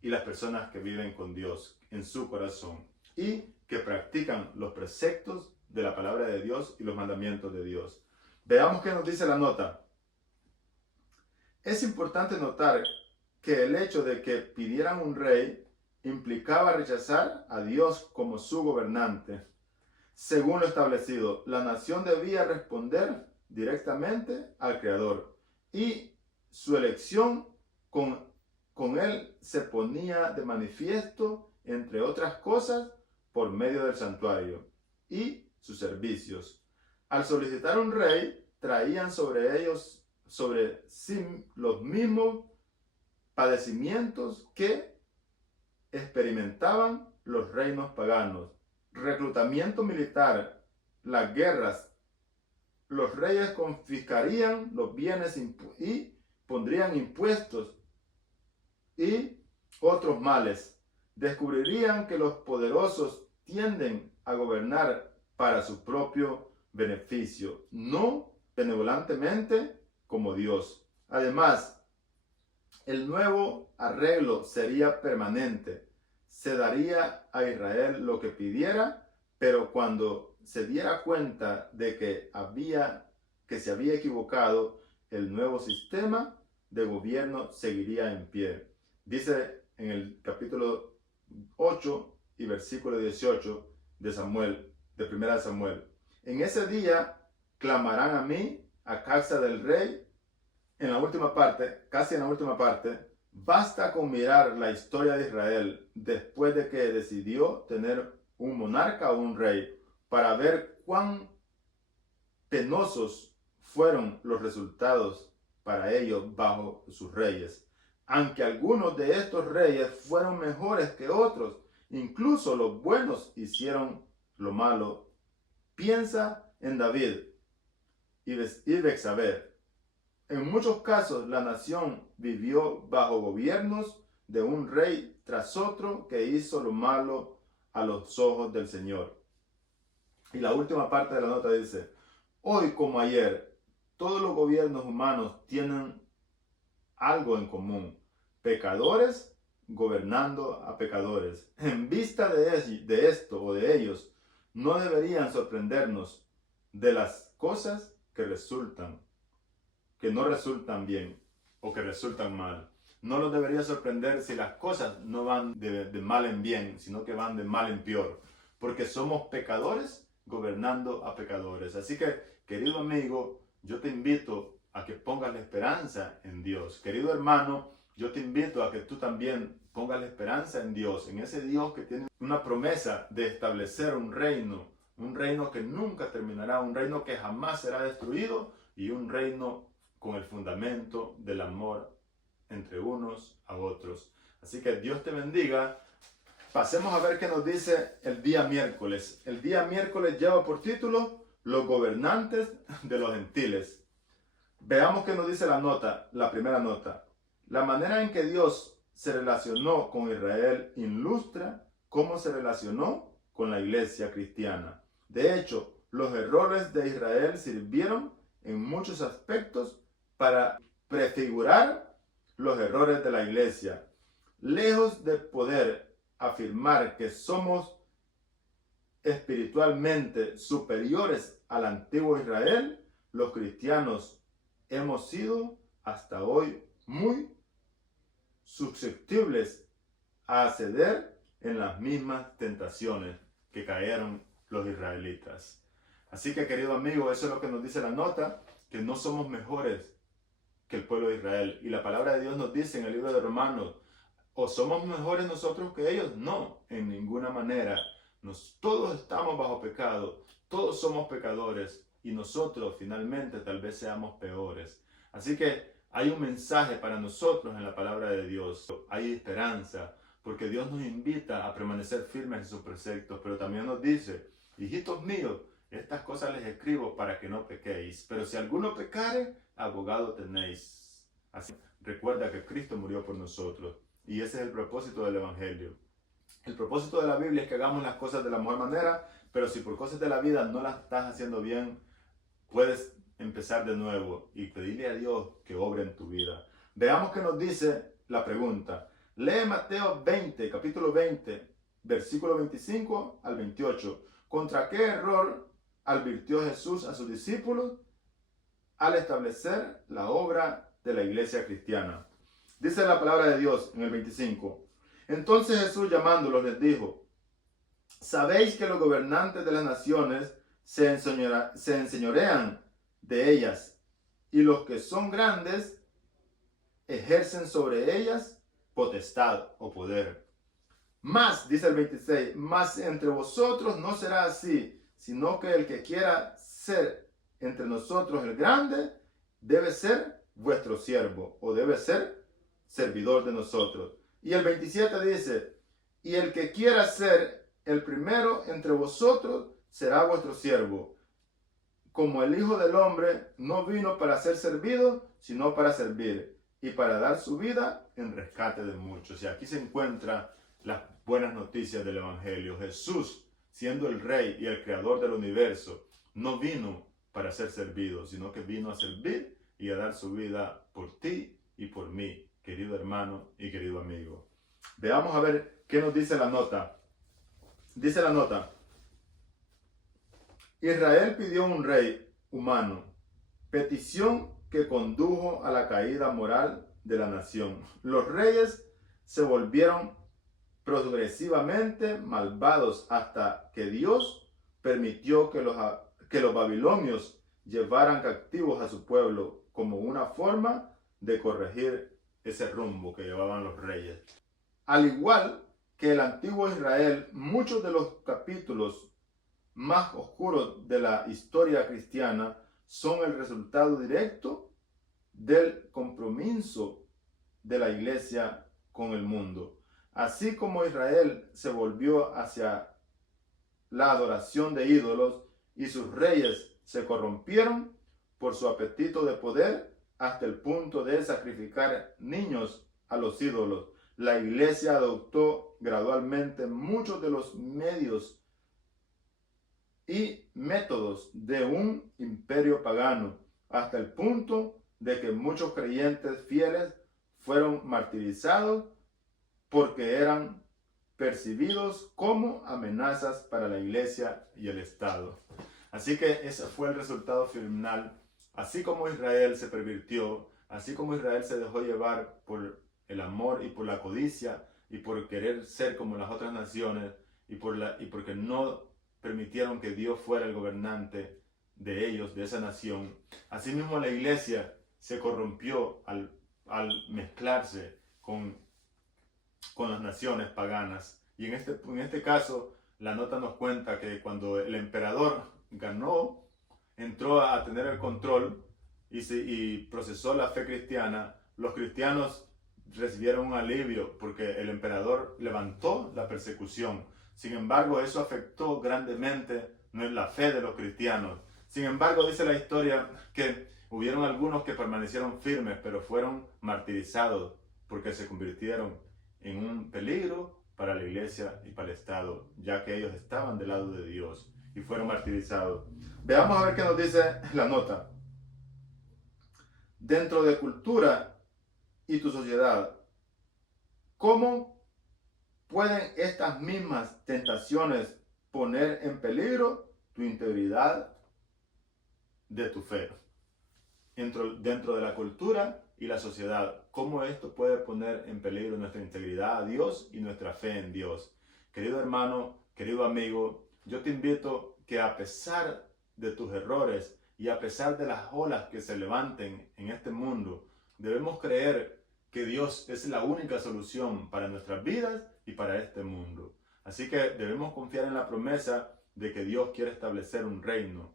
y las personas que viven con Dios en su corazón y que practican los preceptos de la palabra de Dios y los mandamientos de Dios. Veamos qué nos dice la nota. Es importante notar que el hecho de que pidieran un rey implicaba rechazar a Dios como su gobernante. Según lo establecido, la nación debía responder directamente al Creador y su elección con él se ponía de manifiesto, entre otras cosas, por medio del santuario y sus servicios. Al solicitar un rey, traían sobre sí los mismos padecimientos que experimentaban los reinos paganos. Reclutamiento militar, las guerras. Los reyes confiscarían los bienes y pondrían impuestos y otros males. Descubrirían que los poderosos tienden a gobernar para su propio beneficio, no benevolentemente como Dios. Además, el nuevo arreglo sería permanente. Se daría a Israel lo que pidiera, pero cuando se diera cuenta de que se había equivocado, el nuevo sistema de gobierno seguiría en pie. Dice en el capítulo 8 y versículo 18 de 1 Samuel. En ese día clamarán a mí a causa del rey. En la última parte, casi en la última parte, basta con mirar la historia de Israel después de que decidió tener un monarca o un rey para ver cuán penosos fueron los resultados para ellos bajo sus reyes. Aunque algunos de estos reyes fueron mejores que otros, incluso los buenos hicieron lo malo. Piensa en David y Betsabé. En muchos casos la nación vivió bajo gobiernos de un rey tras otro que hizo lo malo a los ojos del Señor. Y la última parte de la nota dice, hoy como ayer, todos los gobiernos humanos tienen algo en común. Pecadores gobernando a pecadores. En vista de esto o de ellos, no deberían sorprendernos de las cosas que no resultan bien o que resultan mal. No nos debería sorprender si las cosas no van de mal en bien, sino que van de mal en peor. Porque somos pecadores gobernando a pecadores. Así que, querido amigo, yo te invito a que pongas la esperanza en Dios. Querido hermano, yo te invito a que tú también pongas la esperanza en Dios, en ese Dios que tiene una promesa de establecer un reino un reino que nunca terminará, un reino que jamás será destruido y un reino con el fundamento del amor entre unos a otros. Así que Dios te bendiga. Pasemos a ver qué nos dice el día miércoles. El día miércoles lleva por título Los gobernantes de los gentiles. Veamos qué nos dice la nota, la primera nota. La manera en que Dios se relacionó con Israel ilustra cómo se relacionó con la iglesia cristiana. De hecho, los errores de Israel sirvieron en muchos aspectos para prefigurar los errores de la iglesia. Lejos de poder afirmar que somos espiritualmente superiores al antiguo Israel, los cristianos hemos sido hasta hoy muy susceptibles a ceder en las mismas tentaciones que cayeron los israelitas. Así que, querido amigo, eso es lo que nos dice la nota, que no somos mejores que el pueblo de Israel. Y la palabra de Dios nos dice en el libro de Romanos, ¿o somos mejores nosotros que ellos? No, en ninguna manera. Todos estamos bajo pecado, todos somos pecadores y nosotros finalmente tal vez seamos peores. Así que hay un mensaje para nosotros en la palabra de Dios. Hay esperanza, porque Dios nos invita a permanecer firmes en sus preceptos, pero también nos dice, hijitos míos, estas cosas les escribo para que no pequéis, pero si alguno pecare, abogado tenéis. Así, recuerda que Cristo murió por nosotros y ese es el propósito del Evangelio. El propósito de la Biblia es que hagamos las cosas de la mejor manera, pero si por cosas de la vida no las estás haciendo bien, puedes empezar de nuevo y pedirle a Dios que obre en tu vida. Veamos qué nos dice la pregunta. Lee Mateo 20, capítulo 20, versículo 25 al 28. ¿Contra qué error advirtió Jesús a sus discípulos al establecer la obra de la iglesia cristiana? Dice la palabra de Dios en el 25. Entonces Jesús llamándolos les dijo, ¿sabéis que los gobernantes de las naciones se enseñorean de ellas y los que son grandes ejercen sobre ellas potestad o poder? Mas, dice el 26, mas entre vosotros no será así, sino que el que quiera ser entre nosotros el grande debe ser vuestro siervo o debe ser servidor de nosotros. Y el 27 dice, y el que quiera ser el primero entre vosotros será vuestro siervo. Como el Hijo del Hombre no vino para ser servido, sino para servir y para dar su vida en rescate de muchos. Y aquí se encuentran las buenas noticias del Evangelio. Jesús, siendo el Rey y el Creador del universo, no vino para ser servido, sino que vino a servir y a dar su vida por ti y por mí, querido hermano y querido amigo. Veamos a ver qué nos dice la nota. Dice la nota, Israel pidió un rey humano, petición que condujo a la caída moral de la nación. Los reyes se volvieron progresivamente malvados hasta que Dios permitió que los babilonios llevaran cautivos a su pueblo como una forma de corregir ese rumbo que llevaban los reyes. Al igual que el antiguo Israel, muchos de los capítulos más oscuros de la historia cristiana son el resultado directo del compromiso de la iglesia con el mundo. Así como Israel se volvió hacia la adoración de ídolos y sus reyes se corrompieron por su apetito de poder hasta el punto de sacrificar niños a los ídolos, la iglesia adoptó gradualmente muchos de los medios y métodos de un imperio pagano, hasta el punto de que muchos creyentes fieles fueron martirizados porque eran percibidos como amenazas para la iglesia y el Estado. Así que ese fue el resultado final. Así como Israel se pervirtió, así como Israel se dejó llevar por el amor y por la codicia y por querer ser como las otras naciones y porque no permitieron que Dios fuera el gobernante de ellos, de esa nación. Asimismo la iglesia se corrompió al mezclarse con las naciones paganas. Y en este caso la nota nos cuenta que cuando el emperador ganó, entró a tener el control y procesó la fe cristiana, los cristianos recibieron un alivio porque el emperador levantó la persecución. Sin embargo, eso afectó grandemente la fe de los cristianos. Sin embargo, dice la historia que hubieron algunos que permanecieron firmes, pero fueron martirizados porque se convirtieron en un peligro para la iglesia y para el Estado, ya que ellos estaban del lado de Dios y fueron martirizados. Veamos a ver qué nos dice la nota. Dentro de cultura y tu sociedad, ¿cómo pueden estas mismas tentaciones poner en peligro tu integridad de tu fe? Dentro de la cultura y la sociedad, ¿cómo esto puede poner en peligro nuestra integridad a Dios y nuestra fe en Dios? Querido hermano, querido amigo, yo te invito que a pesar de tus errores y a pesar de las olas que se levanten en este mundo, debemos creer que Dios es la única solución para nuestras vidas y para este mundo. Así que debemos confiar en la promesa de que Dios quiere establecer un reino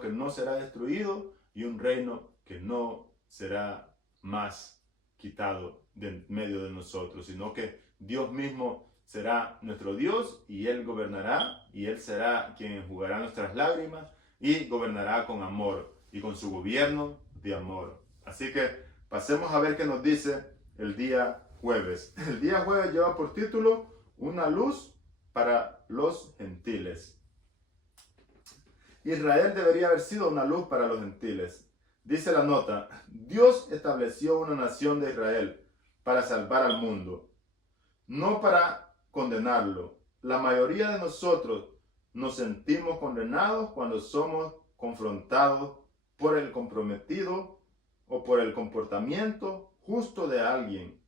que no será destruido y un reino que no será más quitado de medio de nosotros, sino que Dios mismo será nuestro Dios y Él gobernará y Él será quien enjugará nuestras lágrimas y gobernará con amor y con su gobierno de amor. Así que pasemos a ver qué nos dice el día jueves. El día jueves lleva por título Una luz para los gentiles. Israel debería haber sido una luz para los gentiles. Dice la nota, Dios estableció una nación de Israel para salvar al mundo, no para condenarlo. La mayoría de nosotros nos sentimos condenados cuando somos confrontados por el comprometido o por el comportamiento justo de alguien.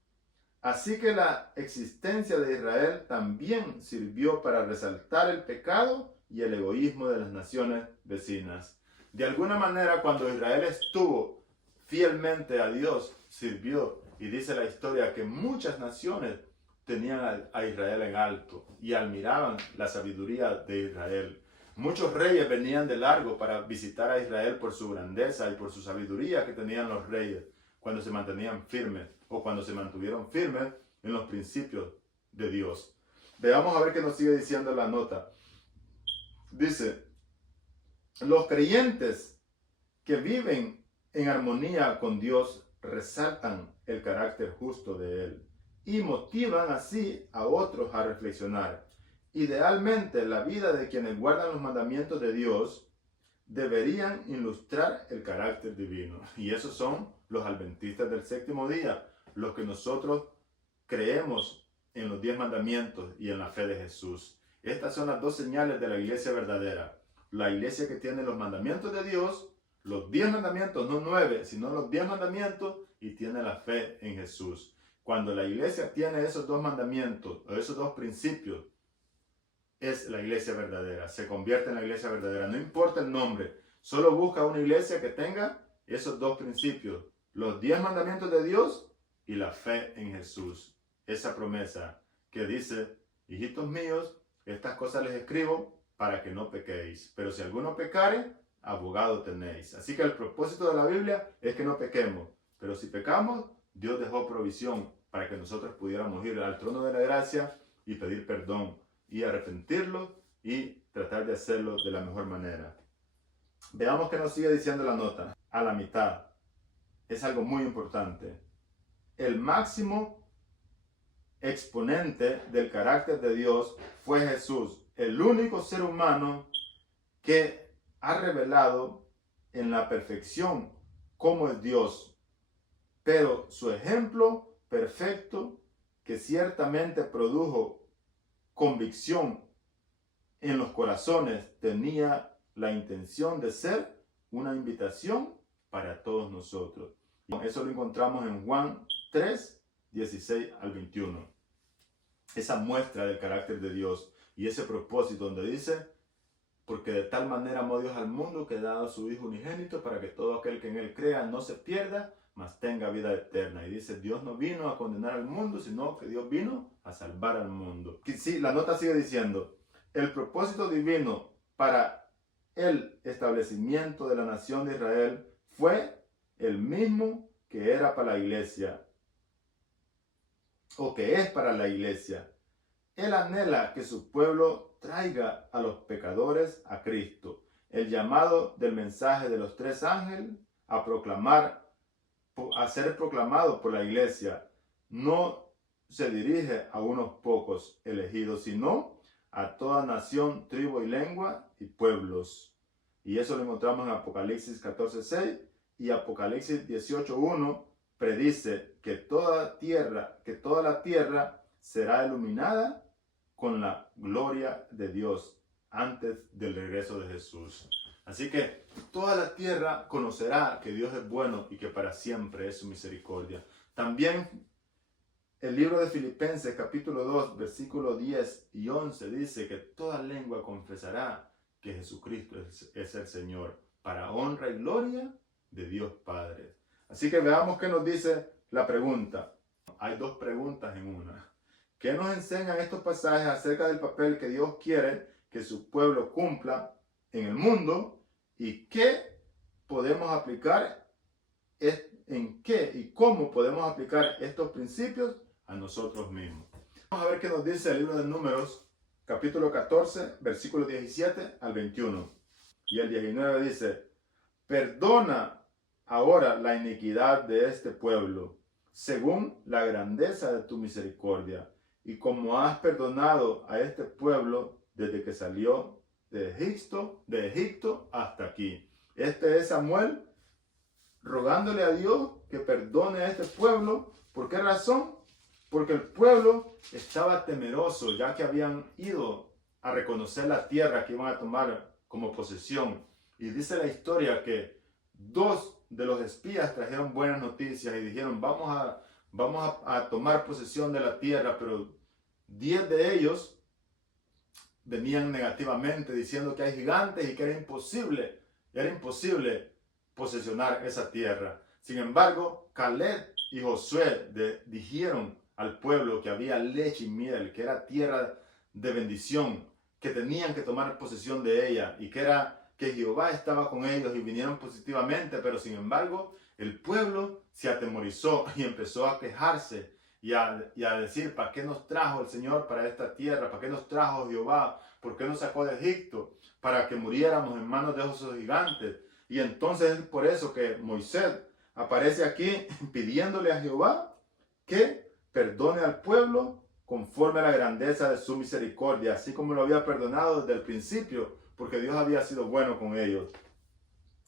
Así que la existencia de Israel también sirvió para resaltar el pecado y el egoísmo de las naciones vecinas. De alguna manera, cuando Israel estuvo fielmente a Dios, sirvió, y dice la historia que muchas naciones tenían a Israel en alto y admiraban la sabiduría de Israel. Muchos reyes venían de largo para visitar a Israel por su grandeza y por su sabiduría que tenían los reyes cuando se mantenían firmes o cuando se mantuvieron firmes en los principios de Dios. Veamos a ver qué nos sigue diciendo la nota. Dice, los creyentes que viven en armonía con Dios resaltan el carácter justo de Él y motivan así a otros a reflexionar. Idealmente, la vida de quienes guardan los mandamientos de Dios deberían ilustrar el carácter divino. Y esos son los adventistas del séptimo día, los que nosotros creemos en los 10 mandamientos y en la fe de Jesús. Estas son las dos señales de la iglesia verdadera. La iglesia que tiene los mandamientos de Dios, los 10 mandamientos, no 9, sino los 10 mandamientos, y tiene la fe en Jesús. Cuando la iglesia tiene esos 2 mandamientos, o esos 2 principios, es la iglesia verdadera, se convierte en la iglesia verdadera. No importa el nombre, solo busca una iglesia que tenga esos 2 principios, los 10 mandamientos de Dios y la fe en Jesús. Esa promesa que dice, hijitos míos, estas cosas les escribo para que no pequéis. Pero si alguno pecare, abogado tenéis. Así que el propósito de la Biblia es que no pequemos. Pero si pecamos, Dios dejó provisión para que nosotros pudiéramos ir al trono de la gracia y pedir perdón y arrepentirlo y tratar de hacerlo de la mejor manera. Veamos qué nos sigue diciendo la nota. A la mitad. Es algo muy importante. El máximo exponente del carácter de Dios fue Jesús, el único ser humano que ha revelado en la perfección cómo es Dios. Pero su ejemplo perfecto, que ciertamente produjo convicción en los corazones, tenía la intención de ser una invitación para todos nosotros. Eso lo encontramos en Juan 3, 16 al 21. Esa muestra del carácter de Dios y ese propósito donde dice, porque de tal manera amó Dios al mundo que ha dado a su Hijo unigénito para que todo aquel que en Él crea no se pierda, mas tenga vida eterna. Y dice, Dios no vino a condenar al mundo, sino que Dios vino a salvar al mundo. Sí, la nota sigue diciendo, el propósito divino para el establecimiento de la nación de Israel fue el mismo que era para la iglesia, o que es para la iglesia. Él anhela que su pueblo traiga a los pecadores a Cristo. El llamado del mensaje de los tres ángeles a ser proclamado por la iglesia no se dirige a unos pocos elegidos, sino a toda nación, tribu y lengua y pueblos. Y eso lo encontramos en Apocalipsis 14:6 y Apocalipsis 18:1 predice que toda la tierra será iluminada con la gloria de Dios antes del regreso de Jesús. Así que toda la tierra conocerá que Dios es bueno y que para siempre es su misericordia. También el libro de Filipenses capítulo 2 versículos 10 y 11 dice que toda lengua confesará que Jesucristo es el Señor, para honra y gloria de Dios Padre. Así que veamos qué nos dice la pregunta. Hay dos preguntas en una. ¿Qué nos enseñan estos pasajes acerca del papel que Dios quiere que su pueblo cumpla en el mundo? ¿Y qué podemos aplicar? ¿En qué y cómo podemos aplicar estos principios a nosotros mismos? Vamos a ver qué nos dice el libro de Números, capítulo 14, versículos 17 al 21. Y el 19 dice: perdona ahora la iniquidad de este pueblo, según la grandeza de tu misericordia, y como has perdonado a este pueblo desde que salió de Egipto hasta aquí. Este es Samuel rogándole a Dios que perdone a este pueblo. ¿Por qué razón? Porque el pueblo estaba temeroso, ya que habían ido a reconocer la tierra que iban a tomar como posesión. Y dice la historia que 2 de los espías trajeron buenas noticias y dijeron: vamos a tomar posesión de la tierra, pero 10 de ellos venían negativamente diciendo que hay gigantes y que era imposible posesionar esa tierra. Sin embargo, Caleb y Josué dijeron al pueblo que había leche y miel, que era tierra de bendición, que tenían que tomar posesión de ella y que Jehová estaba con ellos, y vinieron positivamente. Pero sin embargo, el pueblo se atemorizó y empezó a quejarse y a decir: ¿para qué nos trajo el Señor para esta tierra? ¿Para qué nos trajo Jehová? ¿Por qué nos sacó de Egipto? Para que muriéramos en manos de esos gigantes. Y entonces es por eso que Moisés aparece aquí pidiéndole a Jehová que perdone al pueblo conforme a la grandeza de su misericordia, así como lo había perdonado desde el principio, porque Dios había sido bueno con ellos.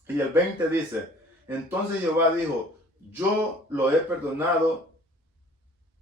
Y el 20 dice: entonces Jehová dijo: yo lo he perdonado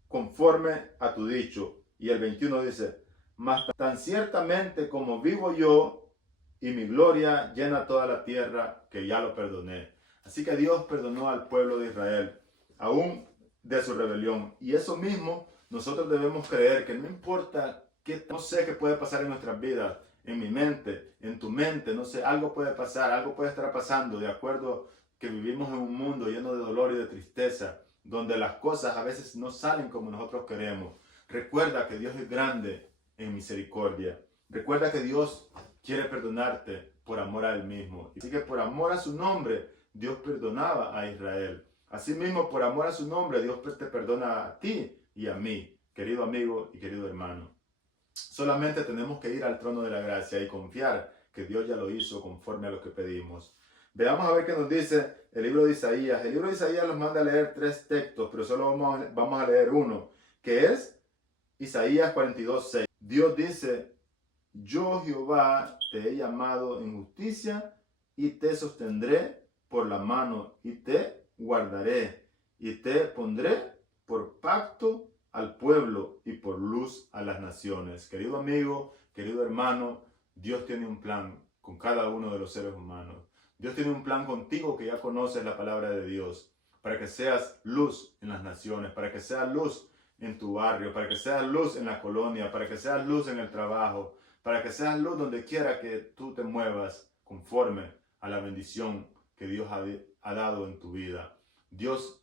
conforme a tu dicho. Y el 21 dice: mas tan ciertamente como vivo yo y mi gloria llena toda la tierra, que ya lo perdoné. Así que Dios perdonó al pueblo de Israel, aún de su rebelión. Y eso mismo nosotros debemos creer, que no importa no sé qué puede pasar en nuestras vidas, en mi mente, en tu mente, no sé, algo puede pasar, algo puede estar pasando, de acuerdo que vivimos en un mundo lleno de dolor y de tristeza, donde las cosas a veces no salen como nosotros queremos. Recuerda que Dios es grande en misericordia. Recuerda que Dios quiere perdonarte por amor a Él mismo. Así que por amor a su nombre, Dios perdonaba a Israel. Asimismo, por amor a su nombre, Dios te perdona a ti y a mí, querido amigo y querido hermano. Solamente tenemos que ir al trono de la gracia y confiar que Dios ya lo hizo conforme a lo que pedimos. Veamos a ver qué nos dice el libro de Isaías. El libro de Isaías nos manda a leer 3 textos, pero solo vamos a leer uno, que es Isaías 42:6. Dios dice: yo, Jehová, te he llamado en justicia y te sostendré por la mano y te guardaré y te pondré por pacto al pueblo y por luz a las naciones. Querido amigo, querido hermano, Dios tiene un plan con cada uno de los seres humanos. Dios tiene un plan contigo, que ya conoces la palabra de Dios, para que seas luz en las naciones, para que seas luz en tu barrio, para que seas luz en la colonia, para que seas luz en el trabajo, para que seas luz donde quiera que tú te muevas, conforme a la bendición que Dios ha dado en tu vida. Dios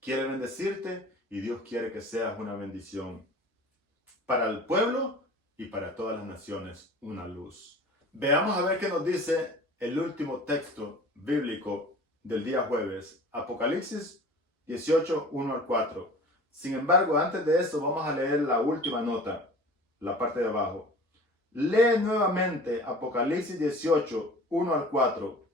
quiere bendecirte y Dios quiere que seas una bendición para el pueblo y para todas las naciones una luz. Veamos a ver qué nos dice el último texto bíblico del día jueves, Apocalipsis 18, 1 al 4. Sin embargo, antes de eso vamos a leer la última nota, la parte de abajo. Lee nuevamente Apocalipsis 18, 1 al 4.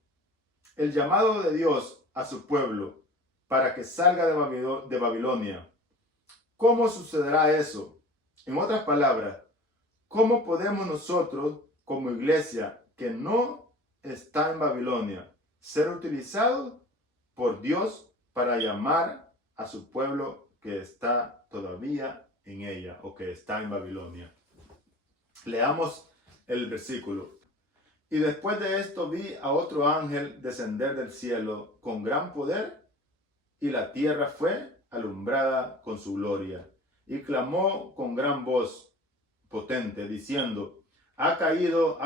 El llamado de Dios a su pueblo para que salga de Babilonia. ¿Cómo sucederá eso? En otras palabras, ¿cómo podemos nosotros, como iglesia que no está en Babilonia, ser utilizados por Dios para llamar a su pueblo que está todavía en ella o que está en Babilonia? Leamos el versículo. Y después de esto vi a otro ángel descender del cielo con gran poder, y la tierra fue alumbrada con su gloria. Y clamó con gran voz potente, diciendo: ha caído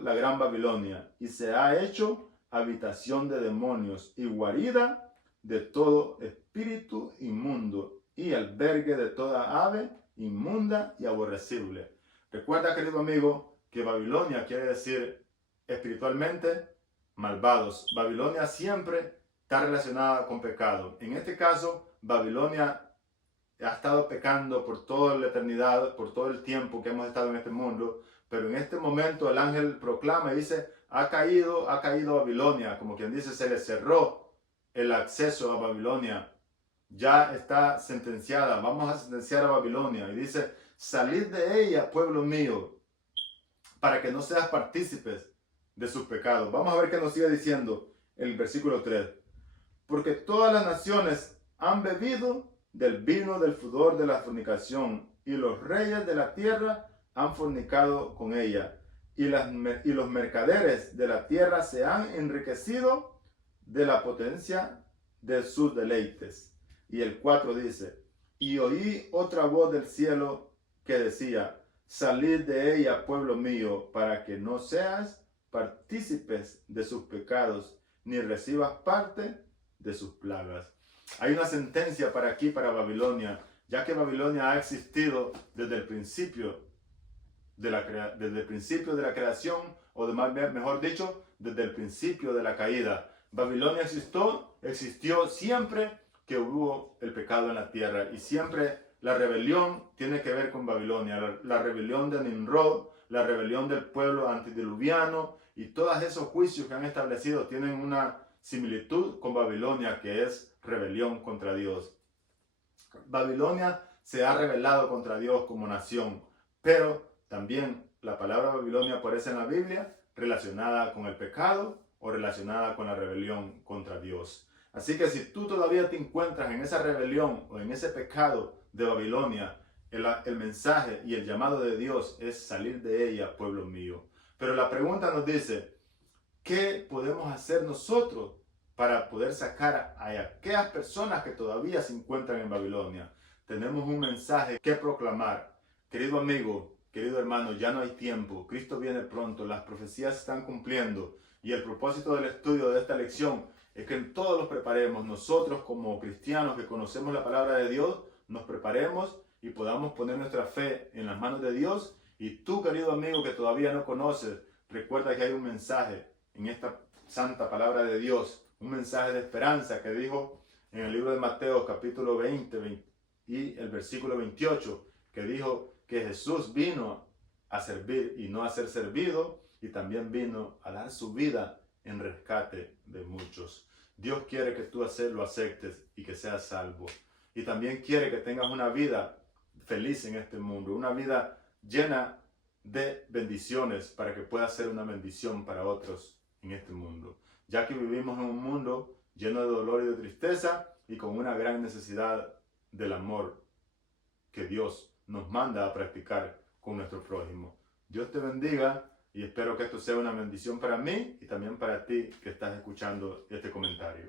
la gran Babilonia, y se ha hecho habitación de demonios y guarida de todo espíritu inmundo y albergue de toda ave inmunda y aborrecible. Recuerda, querido amigo, que Babilonia quiere decir espiritualmente malvados. Babilonia siempre está relacionada con pecado. En este caso, Babilonia ha estado pecando por toda la eternidad, por todo el tiempo que hemos estado en este mundo, pero en este momento el ángel proclama y dice: ha caído Babilonia, como quien dice, se le cerró el acceso a Babilonia, ya está sentenciada, vamos a sentenciar a Babilonia, y dice: salid de ella, pueblo mío, para que no seas partícipes de sus pecados. Vamos a ver qué nos sigue diciendo el versículo 3. Porque todas las naciones han bebido del vino del furor de la fornicación, y los reyes de la tierra han fornicado con ella, y los mercaderes de la tierra se han enriquecido de la potencia de sus deleites. Y el 4 dice: y oí otra voz del cielo que decía: salid de ella, pueblo mío, para que no seas partícipes de sus pecados, ni recibas parte de sus plagas. Hay una sentencia para Babilonia, ya que Babilonia ha existido desde el principio de la creación, o mejor dicho, desde el principio de la caída. Babilonia existió siempre que hubo el pecado en la tierra, y siempre la rebelión tiene que ver con Babilonia. La rebelión de Nimrod, la rebelión del pueblo antediluviano, y todos esos juicios que han establecido tienen una similitud con Babilonia, que es rebelión contra Dios. Babilonia se ha rebelado contra Dios como nación, pero también la palabra Babilonia aparece en la Biblia relacionada con el pecado o relacionada con la rebelión contra Dios. Así que si tú todavía te encuentras en esa rebelión o en ese pecado de Babilonia, el mensaje y el llamado de Dios es salir de ella, pueblo mío. Pero la pregunta nos dice: ¿qué podemos hacer nosotros para poder sacar a aquellas personas que todavía se encuentran en Babilonia? Tenemos un mensaje que proclamar. Querido amigo, querido hermano, ya no hay tiempo. Cristo viene pronto, las profecías se están cumpliendo, y el propósito del estudio de esta lección es que todos nos preparemos, nosotros como cristianos que conocemos la palabra de Dios, nos preparemos y podamos poner nuestra fe en las manos de Dios. Y tú, querido amigo, que todavía no conoces, recuerda que hay un mensaje en esta santa palabra de Dios, un mensaje de esperanza que dijo en el libro de Mateo capítulo 20 y el versículo 28, que dijo que Jesús vino a servir y no a ser servido, y también vino a dar su vida en rescate de muchos. Dios quiere que tú lo aceptes y que seas salvo. Y también quiere que tengas una vida feliz en este mundo, una vida llena de bendiciones, para que puedas ser una bendición para otros en este mundo. Ya que vivimos en un mundo lleno de dolor y de tristeza, y con una gran necesidad del amor que Dios nos manda a practicar con nuestro prójimo. Dios te bendiga, y espero que esto sea una bendición para mí y también para ti que estás escuchando este comentario.